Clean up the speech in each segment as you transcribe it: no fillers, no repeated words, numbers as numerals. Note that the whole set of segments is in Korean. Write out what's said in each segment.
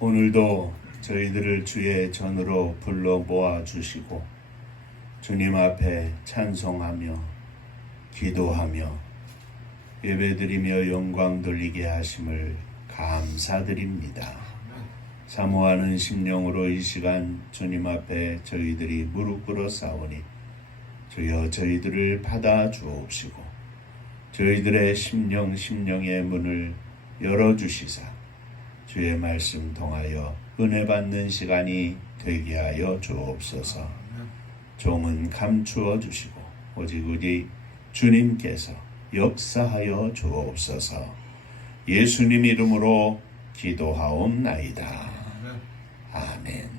오늘도 저희들을 주의 전으로 불러 모아주시고 주님 앞에 찬송하며 기도하며 예배드리며 영광 돌리게 하심을 감사드립니다. 사모하는 심령으로 이 시간 주님 앞에 저희들이 무릎 꿇어 싸우니 주여 저희들을 받아 주옵시고 저희들의 심령의 문을 열어주시사 주의 말씀 통하여 은혜 받는 시간이 되게 하여 주옵소서. 종은 감추어 주시고 오직 우리 주님께서 역사하여 주옵소서. 예수님 이름으로 기도하옵나이다. 아멘.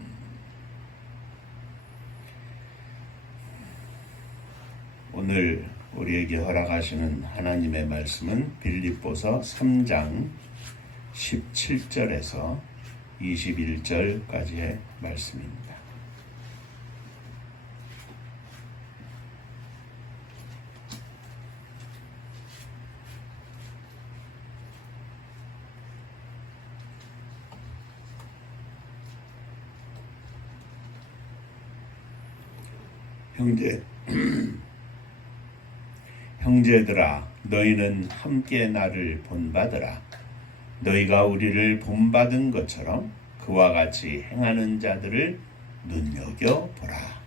오늘 우리에게 허락하시는 하나님의 말씀은 빌립보서 3장 17절에서 21절까지의 말씀입니다. 형제들아 너희는 함께 나를 본받으라. 너희가 우리를 본받은 것처럼 그와 같이 행하는 자들을 눈여겨보라.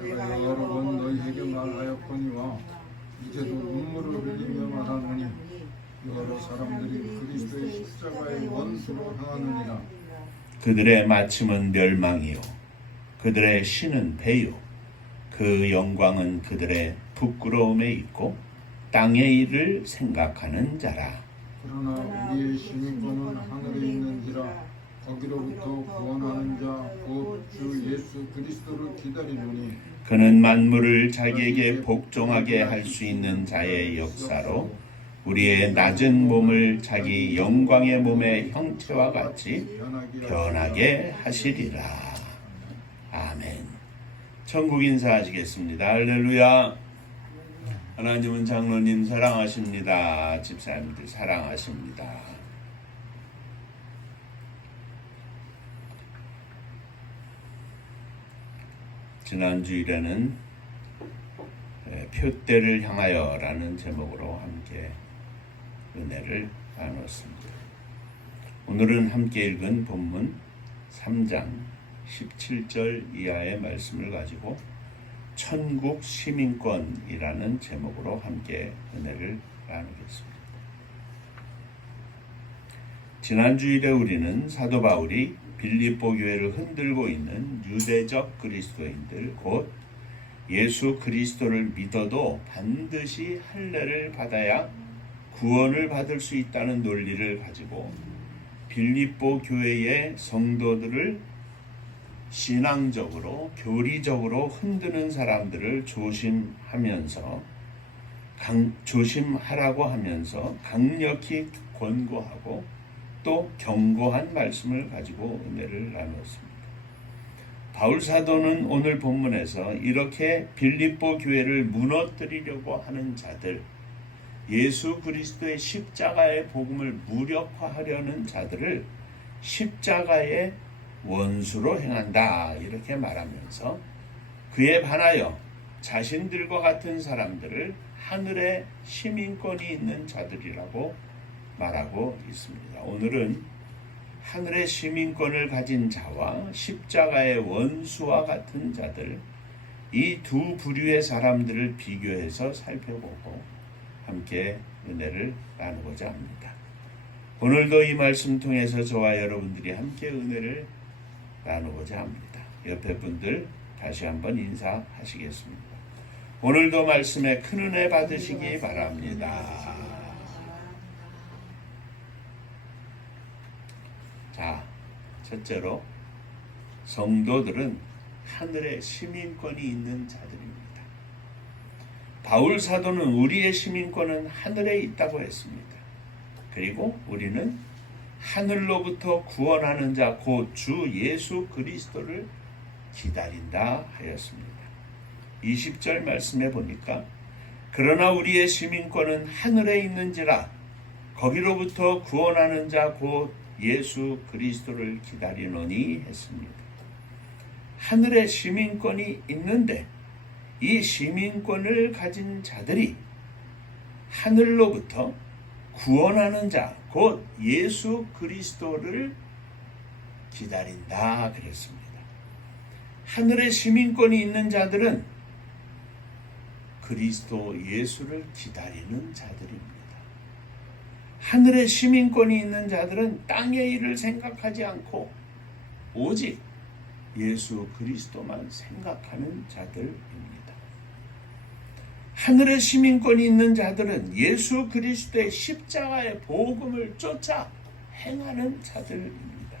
내가 여러 번 너희에게 말하였거니와 이제도 눈물을 흘리며 말하노니 여러 사람들이 그리스도의 십자가의 원수로 행하느니라. 그들의 마침은 멸망이요 그들의 신은 배요 그 영광은 그들의 부끄러움에 있고 땅의 일을 생각하는 자라. 그러나 우리의 시민권은 하늘에 있는지라 거기로부터 구원하는 자 곧 주 예수 그리스도를 기다리노니 그는 만물을 자기에게 복종하게 할 수 있는 자의 역사로 우리의 낮은 몸을 자기 영광의 몸의 형체와 같이 변하게 하시리라. 아멘. 천국 인사하시겠습니다. 할렐루야. 하나님은 장로님 사랑하십니다. 집사님들 사랑하십니다. 지난 주일에는 표대를 향하여 라는 제목으로 함께 은혜를 나눴습니다. 오늘은 함께 읽은 본문 3장 17절 이하의 말씀을 가지고 천국 시민권이라는 제목으로 함께 은혜를 나누겠습니다. 지난 주일에 우리는 사도 바울이 빌립보 교회를 흔들고 있는 유대적 그리스도인들 곧 예수 그리스도를 믿어도 반드시 할례를 받아야 구원을 받을 수 있다는 논리를 가지고 빌립보 교회의 성도들을 신앙적으로 교리적으로 흔드는 사람들을 조심하라고 하면서 강력히 권고하고 또 경고한 말씀을 가지고 은혜를 나눴습니다. 바울 사도는 오늘 본문에서 이렇게 빌립보 교회를 무너뜨리려고 하는 자들, 예수 그리스도의 십자가의 복음을 무력화하려는 자들을 십자가의 원수로 행한다 이렇게 말하면서 그에 반하여 자신들과 같은 사람들을 하늘의 시민권이 있는 자들이라고 말하고 있습니다. 오늘은 하늘의 시민권을 가진 자와 십자가의 원수와 같은 자들 이 두 부류의 사람들을 비교해서 살펴보고 함께 은혜를 나누고자 합니다. 오늘도 이 말씀 통해서 저와 여러분들이 함께 은혜를 나누고자 합니다. 옆에 분들 다시 한번 인사하시겠습니다. 오늘도 말씀에 큰 은혜 받으시기 바랍니다. 자, 첫째로 성도들은 하늘의 시민권이 있는 자들입니다. 바울 사도는 우리의 시민권은 하늘에 있다고 했습니다. 그리고 우리는 하늘로부터 구원하는 자 곧 주 예수 그리스도를 기다린다 하였습니다. 20절 말씀해 보니까 그러나 우리의 시민권은 하늘에 있는지라 거기로부터 구원하는 자 곧 예수 그리스도를 기다리노니 했습니다. 하늘에 시민권이 있는데 이 시민권을 가진 자들이 하늘로부터 구원하는 자, 곧 예수 그리스도를 기다린다 그랬습니다. 하늘에 시민권이 있는 자들은 그리스도 예수를 기다리는 자들입니다. 하늘에 시민권이 있는 자들은 땅의 일을 생각하지 않고 오직 예수 그리스도만 생각하는 자들입니다. 하늘에 시민권이 있는 자들은 예수 그리스도의 십자가의 복음을 쫓아 행하는 자들입니다.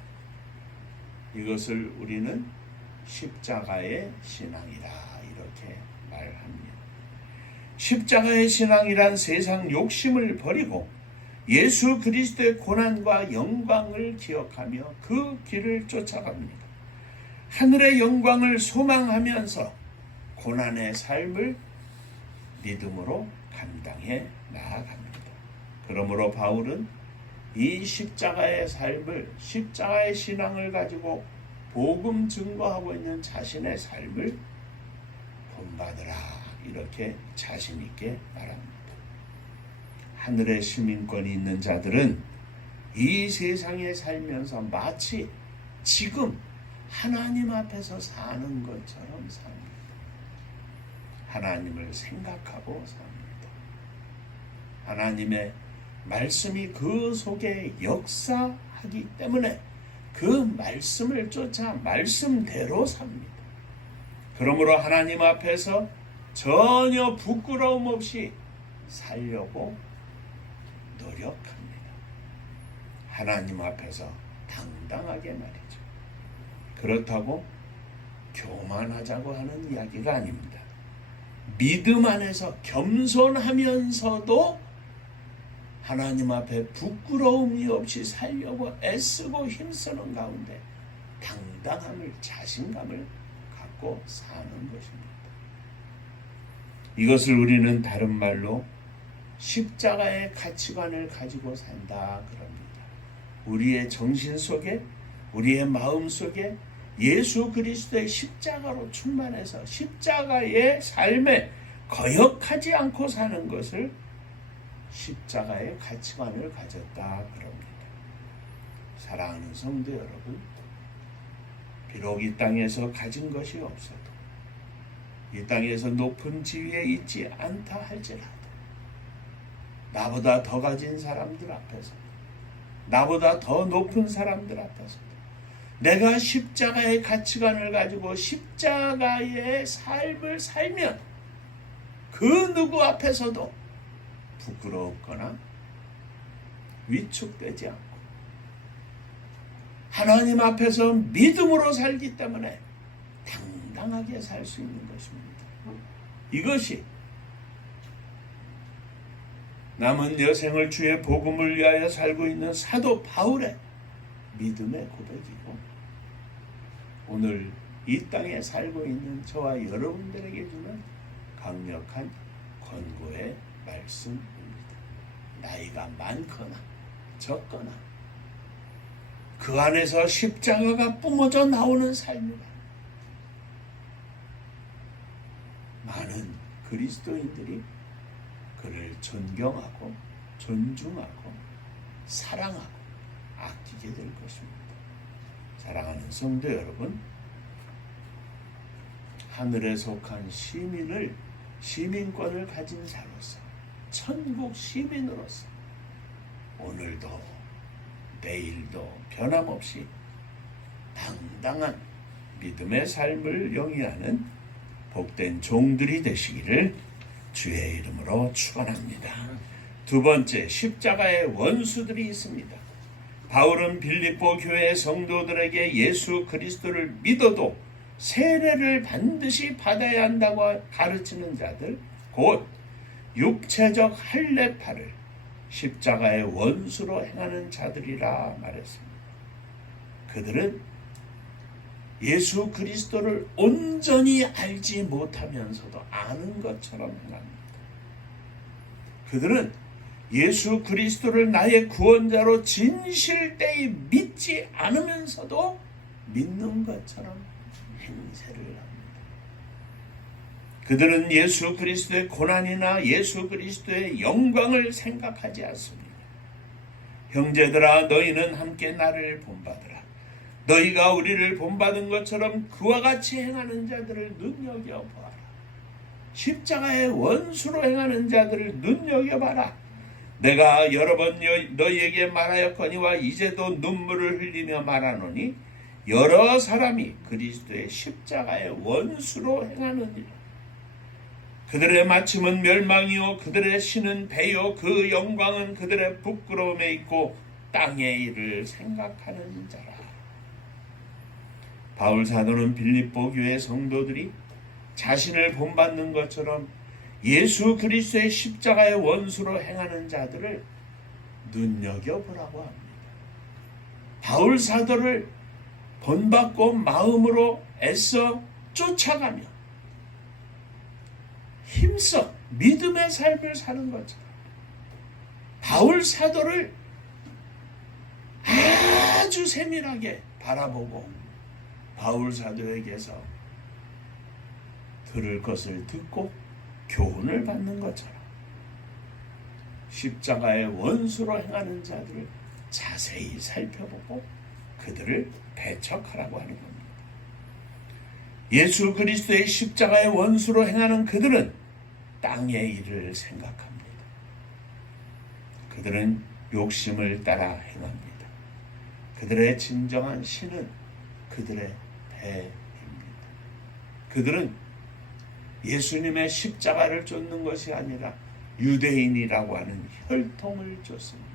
이것을 우리는 십자가의 신앙이라 이렇게 말합니다. 십자가의 신앙이란 세상 욕심을 버리고 예수 그리스도의 고난과 영광을 기억하며 그 길을 쫓아갑니다. 하늘의 영광을 소망하면서 고난의 삶을 믿음으로 감당해 나아갑니다. 그러므로 바울은 이 십자가의 삶을, 십자가의 신앙을 가지고 복음 증거하고 있는 자신의 삶을 본받으라 이렇게 자신 있게 말합니다. 하늘의 시민권이 있는 자들은 이 세상에 살면서 마치 지금 하나님 앞에서 사는 것처럼 삽니다. 하나님을 생각하고 삽니다. 하나님의 말씀이 그 속에 역사하기 때문에 그 말씀을 쫓아 말씀대로 삽니다. 그러므로 하나님 앞에서 전혀 부끄러움 없이 살려고 노력합니다. 하나님 앞에서 당당하게 말이죠. 그렇다고 교만하자고 하는 이야기가 아닙니다. 믿음 안에서 겸손하면서도 하나님 앞에 부끄러움이 없이 살려고 애쓰고 힘쓰는 가운데 당당함을, 자신감을 갖고 사는 것입니다. 이것을 우리는 다른 말로 십자가의 가치관을 가지고 산다 그럽니다. 우리의 정신 속에, 우리의 마음 속에 예수 그리스도의 십자가로 충만해서 십자가의 삶에 거역하지 않고 사는 것을 십자가의 가치관을 가졌다 그럽니다. 사랑하는 성도 여러분, 비록 이 땅에서 가진 것이 없어도, 이 땅에서 높은 지위에 있지 않다 할지라도, 나보다 더 가진 사람들 앞에서, 나보다 더 높은 사람들 앞에서 내가 십자가의 가치관을 가지고 십자가의 삶을 살면 그 누구 앞에서도 부끄럽거나 위축되지 않고 하나님 앞에서 믿음으로 살기 때문에 당당하게 살 수 있는 것입니다. 이것이 남은 여생을 주의 복음을 위하여 살고 있는 사도 바울의 믿음의 고백이고, 오늘 이 땅에 살고 있는 저와 여러분들에게 주는 강력한 권고의 말씀입니다. 나이가 많거나 적거나 그 안에서 십자가가 뿜어져 나오는 삶이다. 많은 그리스도인들이 그를 존경하고 존중하고 사랑하고 아끼게 될 것입니다. 사랑하는 성도 여러분, 하늘에 속한 시민권을 가진 자로서, 천국 시민으로서 오늘도 내일도 변함없이 당당한 믿음의 삶을 영위하는 복된 종들이 되시기를 주의 이름으로 축원합니다. 두 번째, 십자가의 원수들이 있습니다. 바울은 빌립보 교회 성도들에게 예수 그리스도를 믿어도 세례를 반드시 받아야 한다고 가르치는 자들, 곧 육체적 할례파를 십자가의 원수로 행하는 자들이라 말했습니다. 그들은 예수 그리스도를 온전히 알지 못하면서도 아는 것처럼 행합니다. 그들은 예수 그리스도를 나의 구원자로 진실되이 믿지 않으면서도 믿는 것처럼 행세를 합니다. 그들은 예수 그리스도의 고난이나 예수 그리스도의 영광을 생각하지 않습니다. 형제들아, 너희는 함께 나를 본받으라. 너희가 우리를 본받은 것처럼 그와 같이 행하는 자들을 눈여겨보아라. 십자가의 원수로 행하는 자들을 눈여겨봐라. 내가 여러 번 너희에게 말하였거니와 이제도 눈물을 흘리며 말하노니 여러 사람이 그리스도의 십자가의 원수로 행하느니라. 그들의 마침은 멸망이요 그들의 신은 배요 그 영광은 그들의 부끄러움에 있고 땅의 일을 생각하는 자라. 바울 사도는 빌립보 교회 성도들이 자신을 본받는 것처럼 예수 그리스도의 십자가의 원수로 행하는 자들을 눈여겨보라고 합니다. 바울 사도를 본받고 마음으로 애써 쫓아가며 힘써 믿음의 삶을 사는 것처럼 바울 사도를 아주 세밀하게 바라보고 바울 사도에게서 들을 것을 듣고 교훈을 받는 것처럼 십자가의 원수로 행하는 자들을 자세히 살펴보고 그들을 배척하라고 하는 겁니다. 예수 그리스도의 십자가의 원수로 행하는 그들은 땅의 일을 생각합니다. 그들은 욕심을 따라 행합니다. 그들의 진정한 신은 그들의 배입니다. 그들은 예수님의 십자가를 쫓는 것이 아니라 유대인이라고 하는 혈통을 쫓습니다.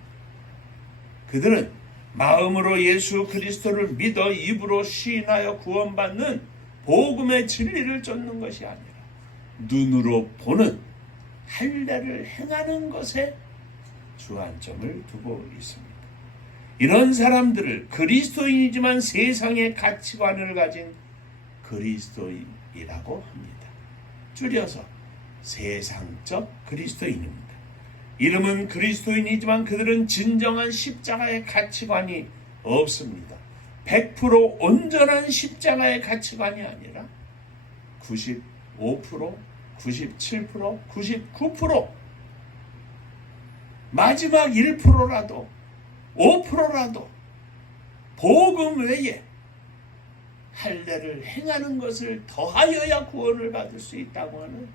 그들은 마음으로 예수 그리스도를 믿어 입으로 시인하여 구원받는 복음의 진리를 쫓는 것이 아니라 눈으로 보는 할례를 행하는 것에 주안점을 두고 있습니다. 이런 사람들을 그리스도인이지만 세상의 가치관을 가진 그리스도인이라고 합니다. 줄여서 세상적 그리스도인입니다. 이름은 그리스도인이지만 그들은 진정한 십자가의 가치관이 없습니다. 100% 온전한 십자가의 가치관이 아니라 95%, 97%, 99% 마지막 1%라도 5%라도 복음 외에 할례를 행하는 것을 더하여야 구원을 받을 수 있다고 하는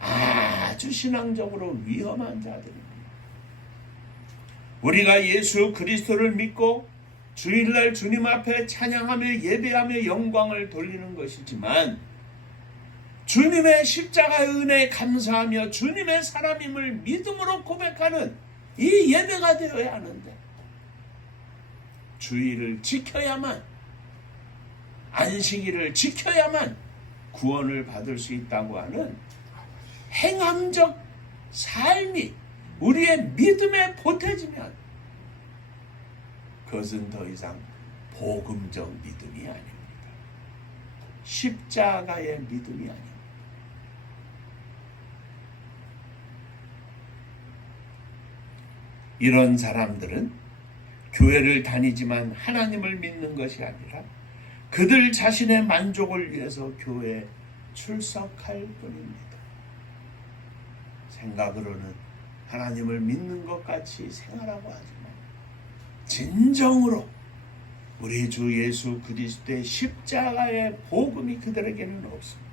아주 신앙적으로 위험한 자들입니다. 우리가 예수 그리스도를 믿고 주일날 주님 앞에 찬양하며 예배하며 영광을 돌리는 것이지만 주님의 십자가의 은혜에 감사하며 주님의 사람임을 믿음으로 고백하는 이 예배가 되어야 하는데 주일을 지켜야만 안식일을 지켜야만 구원을 받을 수 있다고 하는 행함적 삶이 우리의 믿음에 보태지면 그것은 더 이상 복음적 믿음이 아닙니다. 십자가의 믿음이 아닙니다. 이런 사람들은 교회를 다니지만 하나님을 믿는 것이 아니라 그들 자신의 만족을 위해서 교회에 출석할 뿐입니다. 생각으로는 하나님을 믿는 것 같이 생활하고 하지만 진정으로 우리 주 예수 그리스도의 십자가의 복음이 그들에게는 없습니다.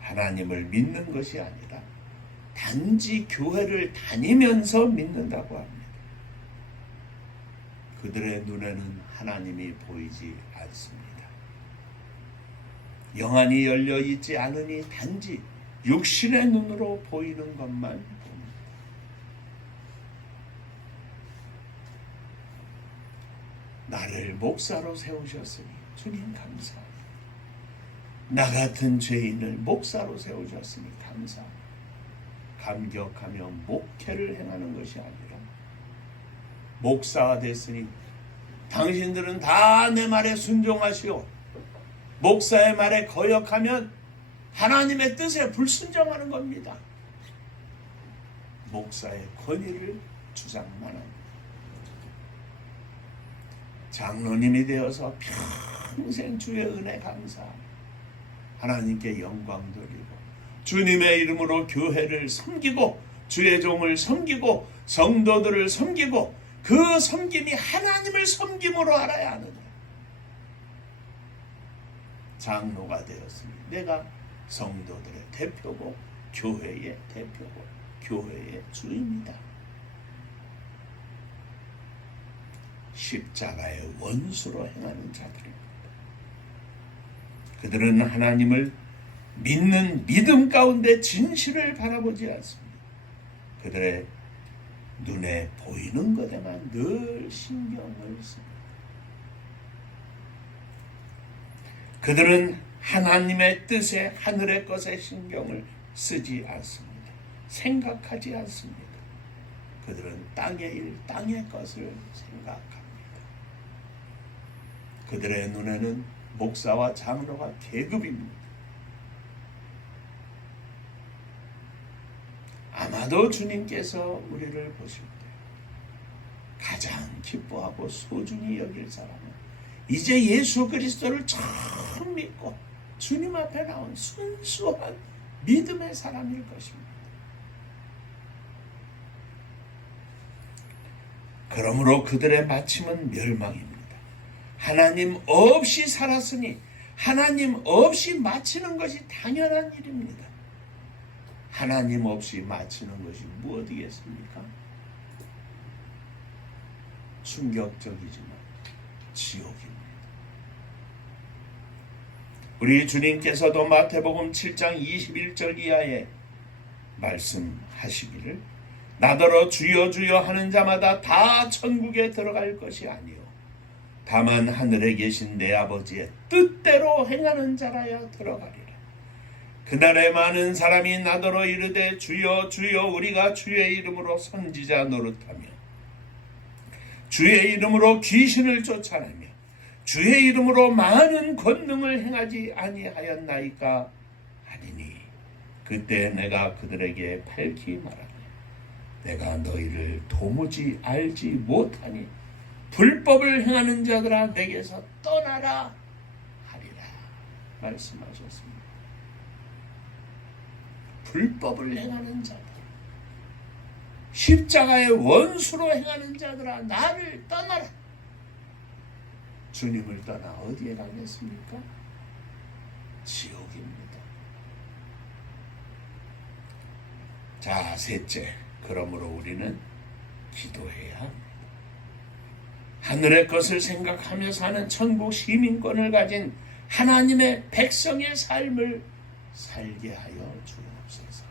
하나님을 믿는 것이 아니라 단지 교회를 다니면서 믿는다고 합니다. 그들의 눈에는 하나님이 보이지 않습니다. 영안이 열려 있지 않으니 단지 육신의 눈으로 보이는 것만 봅니다. 나를 목사로 세우셨으니 주님 감사합니다. 나 같은 죄인을 목사로 세우셨으니 감사합니다. 감격하며 목회를 행하는 것이 아니라 목사가 됐으니 당신들은 다 내 말에 순종하시오. 목사의 말에 거역하면 하나님의 뜻에 불순종하는 겁니다. 목사의 권위를 주장만 합니다. 장로님이 되어서 평생 주의 은혜 감사하며 하나님께 영광 돌리고 주님의 이름으로 교회를 섬기고 주의 종을 섬기고 성도들을 섬기고 그 섬김이 하나님을 섬김으로 알아야 하느냐. 장로가 되었으니 내가 성도들의 대표고 교회의 대표고 교회의 주입니다. 십자가의 원수로 행하는 자들입니다. 그들은 하나님을 믿는 믿음 가운데 진실을 바라보지 않습니다. 그들의 눈에 보이는 것에만 늘 신경을 씁니다. 그들은 하나님의 뜻에 하늘의 것에 신경을 쓰지 않습니다. 생각하지 않습니다. 그들은 땅의 일, 땅의 것을 생각합니다. 그들의 눈에는 목사와 장로가 계급입니다. 아마도 주님께서 우리를 보실 때 가장 기뻐하고 소중히 여길 사람은 이제 예수 그리스도를 처음 믿고 주님 앞에 나온 순수한 믿음의 사람일 것입니다. 그러므로 그들의 마침은 멸망입니다. 하나님 없이 살았으니 하나님 없이 마치는 것이 당연한 일입니다. 하나님 없이 마치는 것이 무엇이겠습니까? 충격적이지만 지옥입니다. 우리 주님께서도 마태복음 7장 21절 이하에 말씀하시기를 나더러 주여 주여 하는 자마다 다 천국에 들어갈 것이 아니요 다만 하늘에 계신 내 아버지의 뜻대로 행하는 자라야 들어가리라. 그날에 많은 사람이 나더러 이르되 주여 주여 우리가 주의 이름으로 선지자 노릇하며 주의 이름으로 귀신을 쫓아내며 주의 이름으로 많은 권능을 행하지 아니하였나이까 하리니 그때 내가 그들에게 밝히 말하니 내가 너희를 도무지 알지 못하니 불법을 행하는 자들아 내게서 떠나라 하리라 말씀하셨습니다. 불법을 행하는 자들, 십자가의 원수로 행하는 자들아 나를 떠나라. 주님을 떠나 어디에 가겠습니까? 지옥입니다. 자, 셋째, 그러므로 우리는 기도해야 합니다. 하늘의 것을 생각하며 사는 천국 시민권을 가진 하나님의 백성의 삶을 살게 하여 주옵소서.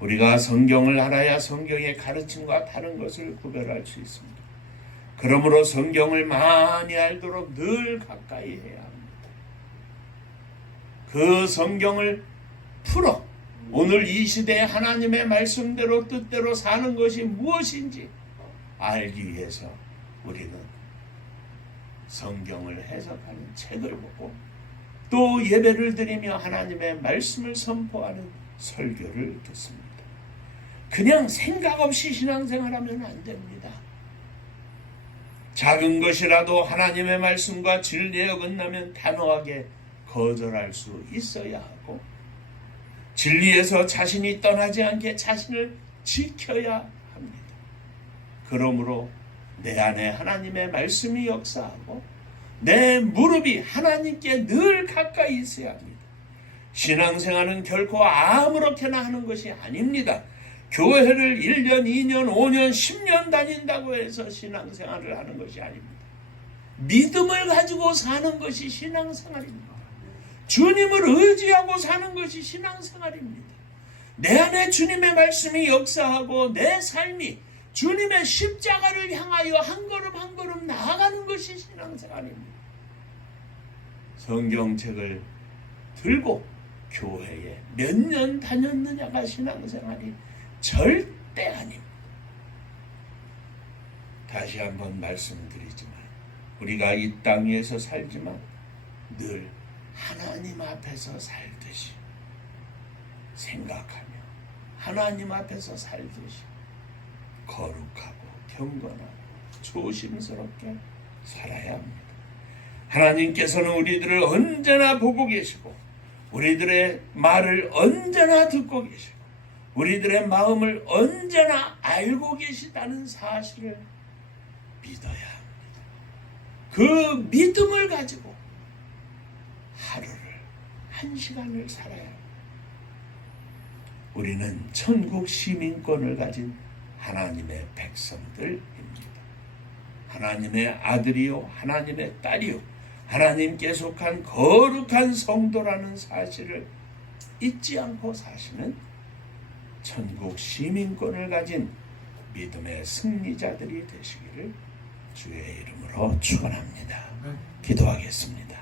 우리가 성경을 알아야 성경의 가르침과 다른 것을 구별할 수 있습니다. 그러므로 성경을 많이 알도록 늘 가까이 해야 합니다. 그 성경을 풀어 오늘 이 시대에 하나님의 말씀대로 뜻대로 사는 것이 무엇인지 알기 위해서 우리는 성경을 해석하는 책을 보고 또 예배를 드리며 하나님의 말씀을 선포하는 설교를 듣습니다. 그냥 생각 없이 신앙생활하면 안 됩니다. 작은 것이라도 하나님의 말씀과 진리에 어긋나면 단호하게 거절할 수 있어야 하고 진리에서 자신이 떠나지 않게 자신을 지켜야 합니다. 그러므로 내 안에 하나님의 말씀이 역사하고 내 무릎이 하나님께 늘 가까이 있어야 합니다. 신앙생활은 결코 아무렇게나 하는 것이 아닙니다. 교회를 1년, 2년, 5년, 10년 다닌다고 해서 신앙생활을 하는 것이 아닙니다. 믿음을 가지고 사는 것이 신앙생활입니다. 주님을 의지하고 사는 것이 신앙생활입니다. 내 안에 주님의 말씀이 역사하고 내 삶이 주님의 십자가를 향하여 한 걸음 한 걸음 나아가는 것이 신앙생활입니다. 성경책을 들고 교회에 몇 년 다녔느냐가 신앙생활이 절대 아닙니다. 다시 한번 말씀드리지만 우리가 이 땅 위에서 살지만 늘 하나님 앞에서 살듯이 생각하며 하나님 앞에서 살듯이 거룩하고 경건하고 조심스럽게 살아야 합니다. 하나님께서는 우리들을 언제나 보고 계시고 우리들의 말을 언제나 듣고 계시고 우리들의 마음을 언제나 알고 계시다는 사실을 믿어야 합니다. 그 믿음을 가지고 하루를, 한 시간을 살아야 합니다. 우리는 천국 시민권을 가진 하나님의 백성들입니다. 하나님의 아들이요 하나님의 딸이요 하나님께 속한 거룩한 성도라는 사실을 잊지 않고 사시는 천국 시민권을 가진 믿음의 승리자들이 되시기를 주의 이름으로 축원합니다. 기도하겠습니다.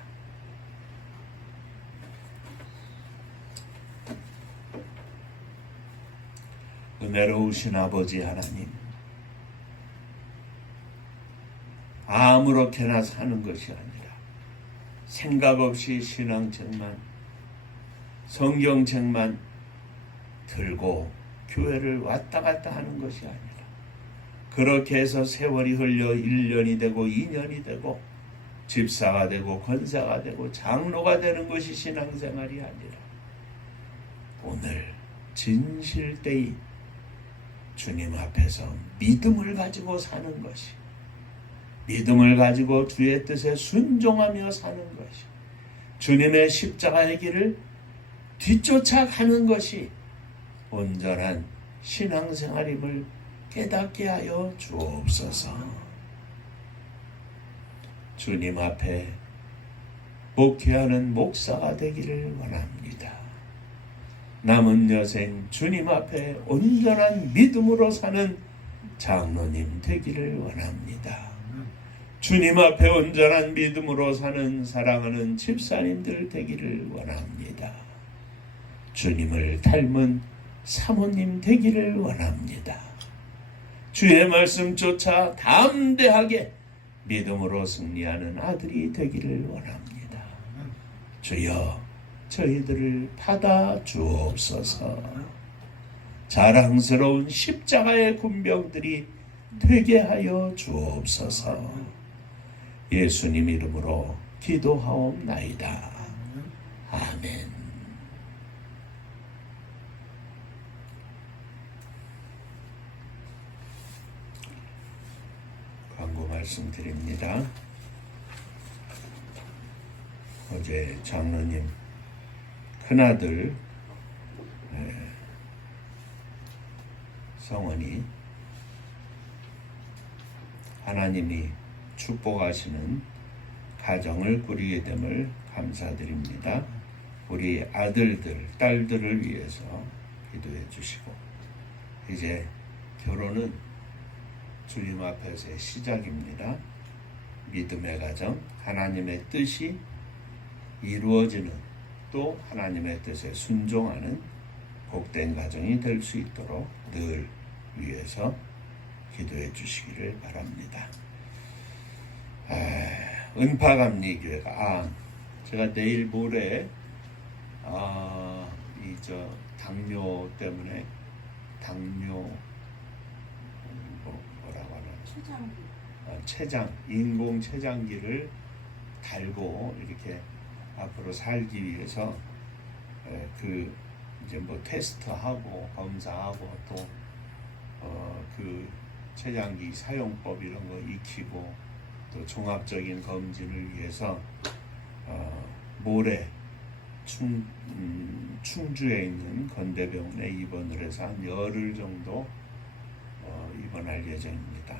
은혜로우신 아버지 하나님, 아무렇게나 사는 것이 아니라 생각 없이 신앙책만, 성경책만 들고 교회를 왔다 갔다 하는 것이 아니라 그렇게 해서 세월이 흘려 1년이 되고 2년이 되고 집사가 되고 권사가 되고 장로가 되는 것이 신앙생활이 아니라 오늘 진실되이 주님 앞에서 믿음을 가지고 사는 것이, 믿음을 가지고 주의 뜻에 순종하며 사는 것이, 주님의 십자가의 길을 뒤쫓아가는 것이 온전한 신앙생활임을 깨닫게 하여 주옵소서. 주님 앞에 목회하는 목사가 되기를 원합니다. 남은 여생 주님 앞에 온전한 믿음으로 사는 장로님 되기를 원합니다. 주님 앞에 온전한 믿음으로 사는 사랑하는 집사님들 되기를 원합니다. 주님을 닮은 사모님 되기를 원합니다. 주의 말씀 쫓아 담대하게 믿음으로 승리하는 아들이 되기를 원합니다. 주여, 저희들을 받아 주옵소서. 자랑스러운 십자가의 군병들이 되게 하여 주옵소서. 예수님 이름으로 기도하옵나이다. 아멘. 광고 말씀드립니다. 어제 장로님 큰아들 성원이 하나님이 축복하시는 가정을 꾸리게 됨을 감사드립니다. 우리 아들들, 딸들을 위해서 기도해 주시고, 이제 결혼은 주님 앞에서의 시작입니다. 믿음의 가정, 하나님의 뜻이 이루어지는, 또 하나님의 뜻에 순종하는 복된 가정이 될 수 있도록 늘 위해서 기도해 주시기를 바랍니다. 은파감리교회가 제가 내일 모레 당뇨 때문에 뭐라고 하나 인공 췌장기를 달고 이렇게 앞으로 살기 위해서 이제 테스트하고 검사하고 또 그 췌장기 사용법 이런 거 익히고 또 종합적인 검진을 위해서 모레 충주에 있는 건대병원에 입원을 해서 한 열흘 정도 입원할 예정입니다.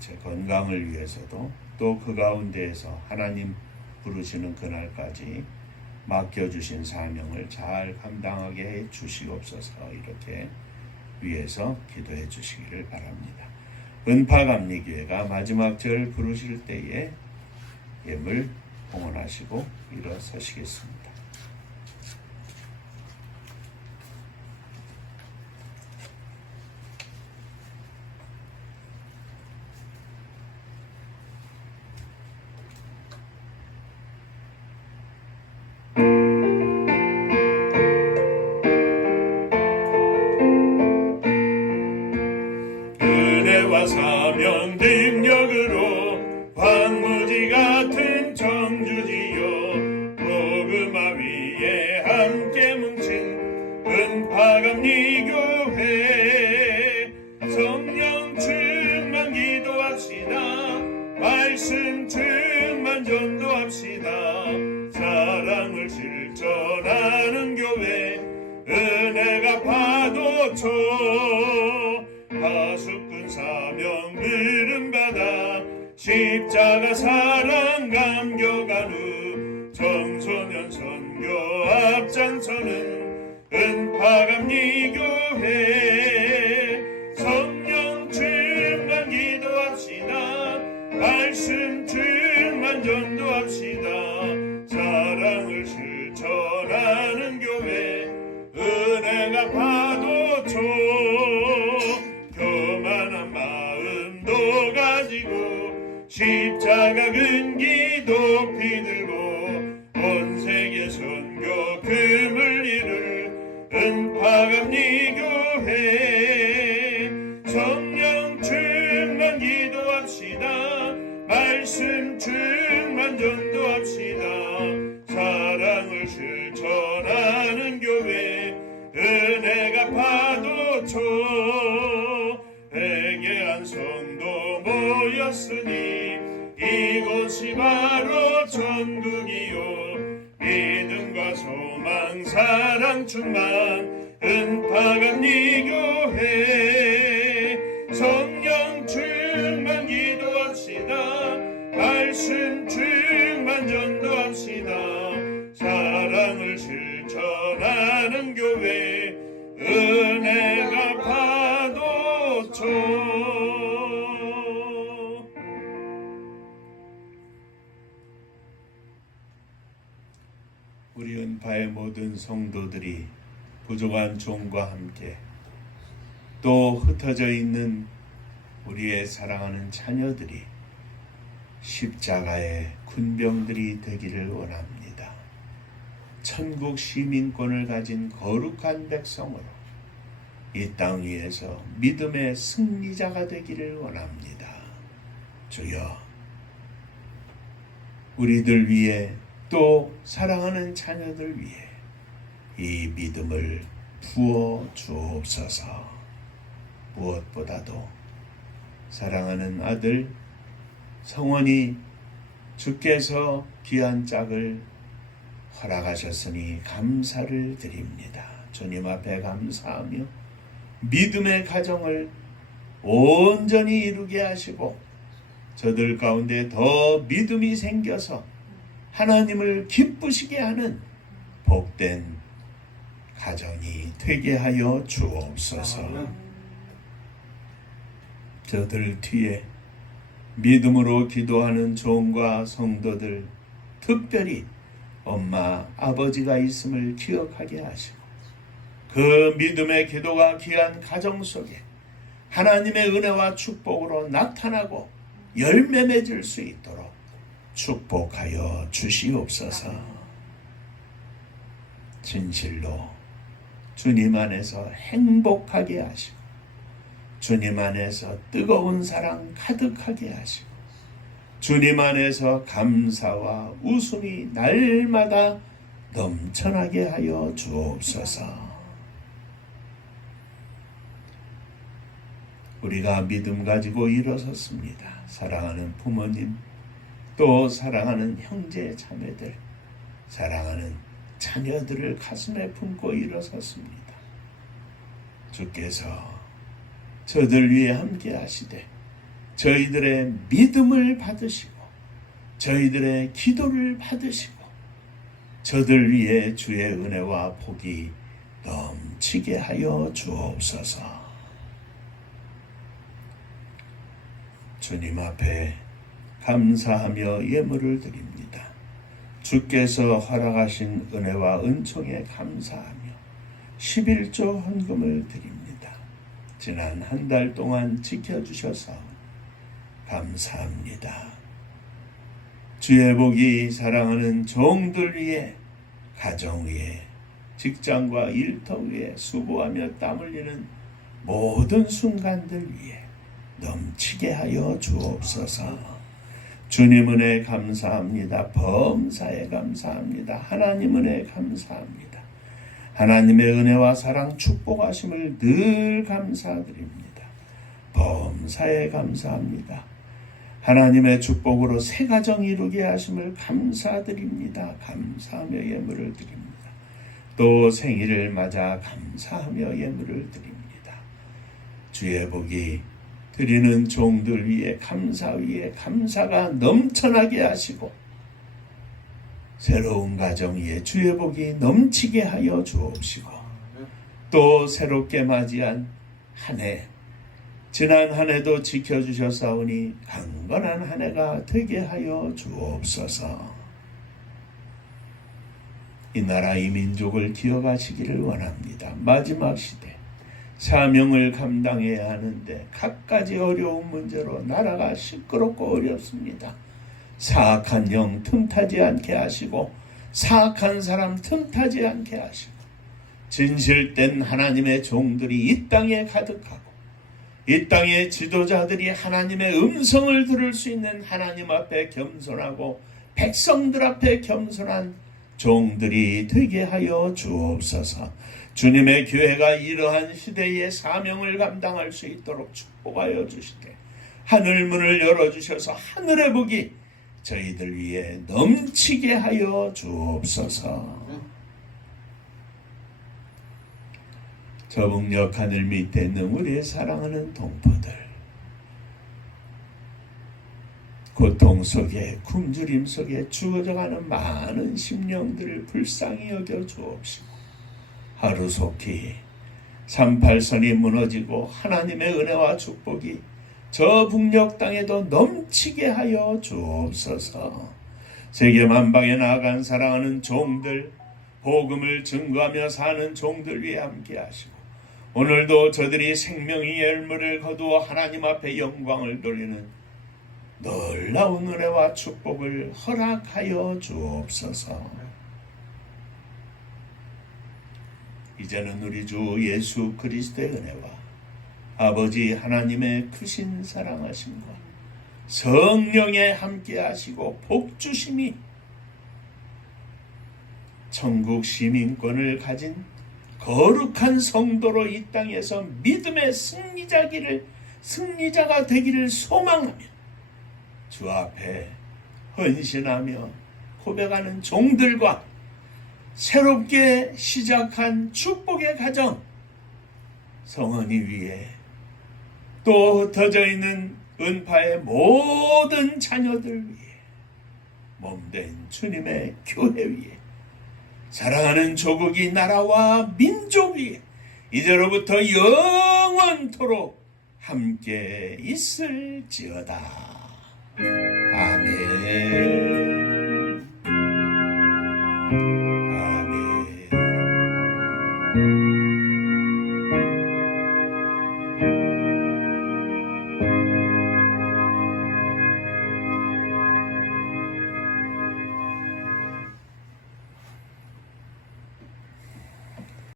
제 건강을 위해서도 또 그 가운데에서 하나님 부르시는 그날까지 맡겨주신 사명을 잘 감당하게 해 주시옵소서. 이렇게 위해서 기도해 주시기를 바랍니다. 은파감리교회가 마지막 절 부르실 때에 예물 봉헌하시고 일어서시겠습니다. 네 교회 성령 충만 기도합시다. 말씀 충만 전도합시다. 사랑을 실천하는 교회 은혜가 파도쳐 파수꾼 사명 물음받아 십자가 사랑 감격한 후 청소년 선교 앞장서는 은파감리 교회 성령 충만 기도합시다. 말씀 충만 전도합시다. 사랑을 실천하는 교회 은혜가 파도쳐 교만한 마음도 가지고 십자가 근기 높이 들고 온 세계 선교 금을 이룰 은파감리 교회 성령 충만 기도합시다. 말씀 충만 전도합시다. 사랑을 실천하는 교회 은혜가 파도쳐 회개한 성도 모였으니 이곳이 바로 천국이요 믿음과 소망 사랑 충만 은파감리 교회 성령 충만 기도합시다. 말씀 충만 전도합시다. 사랑을 실천하는 교회 은혜가 파도쳐 우리 은파의 모든 성도들이 부족한 종과 함께 또 흩어져 있는 우리의 사랑하는 자녀들이 십자가의 군병들이 되기를 원합니다. 천국 시민권을 가진 거룩한 백성으로 이 땅 위에서 믿음의 승리자가 되기를 원합니다. 주여, 우리들 위해 또 사랑하는 자녀들 위해 이 믿음을 부어 주옵소서. 무엇보다도 사랑하는 아들 성원이 주께서 귀한 짝을 허락하셨으니 감사를 드립니다. 주님 앞에 감사하며 믿음의 가정을 온전히 이루게 하시고 저들 가운데 더 믿음이 생겨서 하나님을 기쁘시게 하는 복된 가정이 되게 하여 주옵소서. 저들 뒤에 믿음으로 기도하는 종과 성도들, 특별히 엄마, 아버지가 있음을 기억하게 하시고 그 믿음의 기도가 귀한 가정 속에 하나님의 은혜와 축복으로 나타나고 열매 맺을 수 있도록 축복하여 주시옵소서. 진실로 주님 안에서 행복하게 하시고 주님 안에서 뜨거운 사랑 가득하게 하시고 주님 안에서 감사와 웃음이 날마다 넘쳐나게 하여 주옵소서. 우리가 믿음 가지고 일어섰습니다. 사랑하는 부모님, 또 사랑하는 형제 자매들, 사랑하는 자녀들을 가슴에 품고 일어섰습니다. 주께서 저들 위해 함께 하시되 저희들의 믿음을 받으시고 저희들의 기도를 받으시고 저들 위해 주의 은혜와 복이 넘치게 하여 주옵소서. 주님 앞에 감사하며 예물을 드립니다. 주께서 허락하신 은혜와 은총에 감사하며 11조 헌금을 드립니다. 지난 한 달 동안 지켜주셔서 감사합니다. 주의 복이 사랑하는 종들 위에, 가정 위에, 직장과 일터 위에 수고하며 땀 흘리는 모든 순간들 위에 넘치게 하여 주옵소서. 주님 은혜 감사합니다. 범사에 감사합니다. 하나님 은혜 감사합니다. 하나님의 은혜와 사랑 축복하심을 늘 감사드립니다. 범사에 감사합니다. 하나님의 축복으로 새 가정 이루게 하심을 감사드립니다. 감사하며 예물을 드립니다. 또 생일을 맞아 감사하며 예물을 드립니다. 주의 복이 드리는 종들 위에 감사 위에 감사가 넘쳐나게 하시고 새로운 가정 위에 주의 복이 넘치게 하여 주옵시고 또 새롭게 맞이한 한 해 지난 한 해도 지켜주셨사오니 강건한 한 해가 되게 하여 주옵소서. 이 나라 이 민족을 기억하시기를 원합니다. 마지막 시대 사명을 감당해야 하는데 갖가지 어려운 문제로 나라가 시끄럽고 어렵습니다. 사악한 영 틈타지 않게 하시고 사악한 사람 틈타지 않게 하시고 진실된 하나님의 종들이 이 땅에 가득하고 이 땅의 지도자들이 하나님의 음성을 들을 수 있는 하나님 앞에 겸손하고 백성들 앞에 겸손한 종들이 되게 하여 주옵소서. 주님의 교회가 이러한 시대의 사명을 감당할 수 있도록 축복하여 주시되 하늘문을 열어주셔서 하늘의 복이 저희들 위해 넘치게 하여 주옵소서. 저북녘 하늘 밑에 있는 우리의 사랑하는 동포들, 고통 속에 굶주림 속에 죽어져가는 많은 심령들을 불쌍히 여겨 주옵시고 하루속히 38선이 무너지고 하나님의 은혜와 축복이 저 북녘 땅에도 넘치게 하여 주옵소서. 세계 만방에 나아간 사랑하는 종들, 복음을 증거하며 사는 종들 위해 함께 하시고 오늘도 저들이 생명의 열매를 거두어 하나님 앞에 영광을 돌리는 놀라운 은혜와 축복을 허락하여 주옵소서. 이제는 우리 주 예수 그리스도의 은혜와 아버지 하나님의 크신 사랑하심과 성령의 함께 하시고 복주심이 천국 시민권을 가진 거룩한 성도로 이 땅에서 믿음의 승리자가 되기를 소망하며 주 앞에 헌신하며 고백하는 종들과 새롭게 시작한 축복의 가정 성은이 위에 또 흩어져 있는 은파의 모든 자녀들 위에 몸된 주님의 교회 위에 사랑하는 조국이 나라와 민족 위에 이제로부터 영원토록 함께 있을지어다.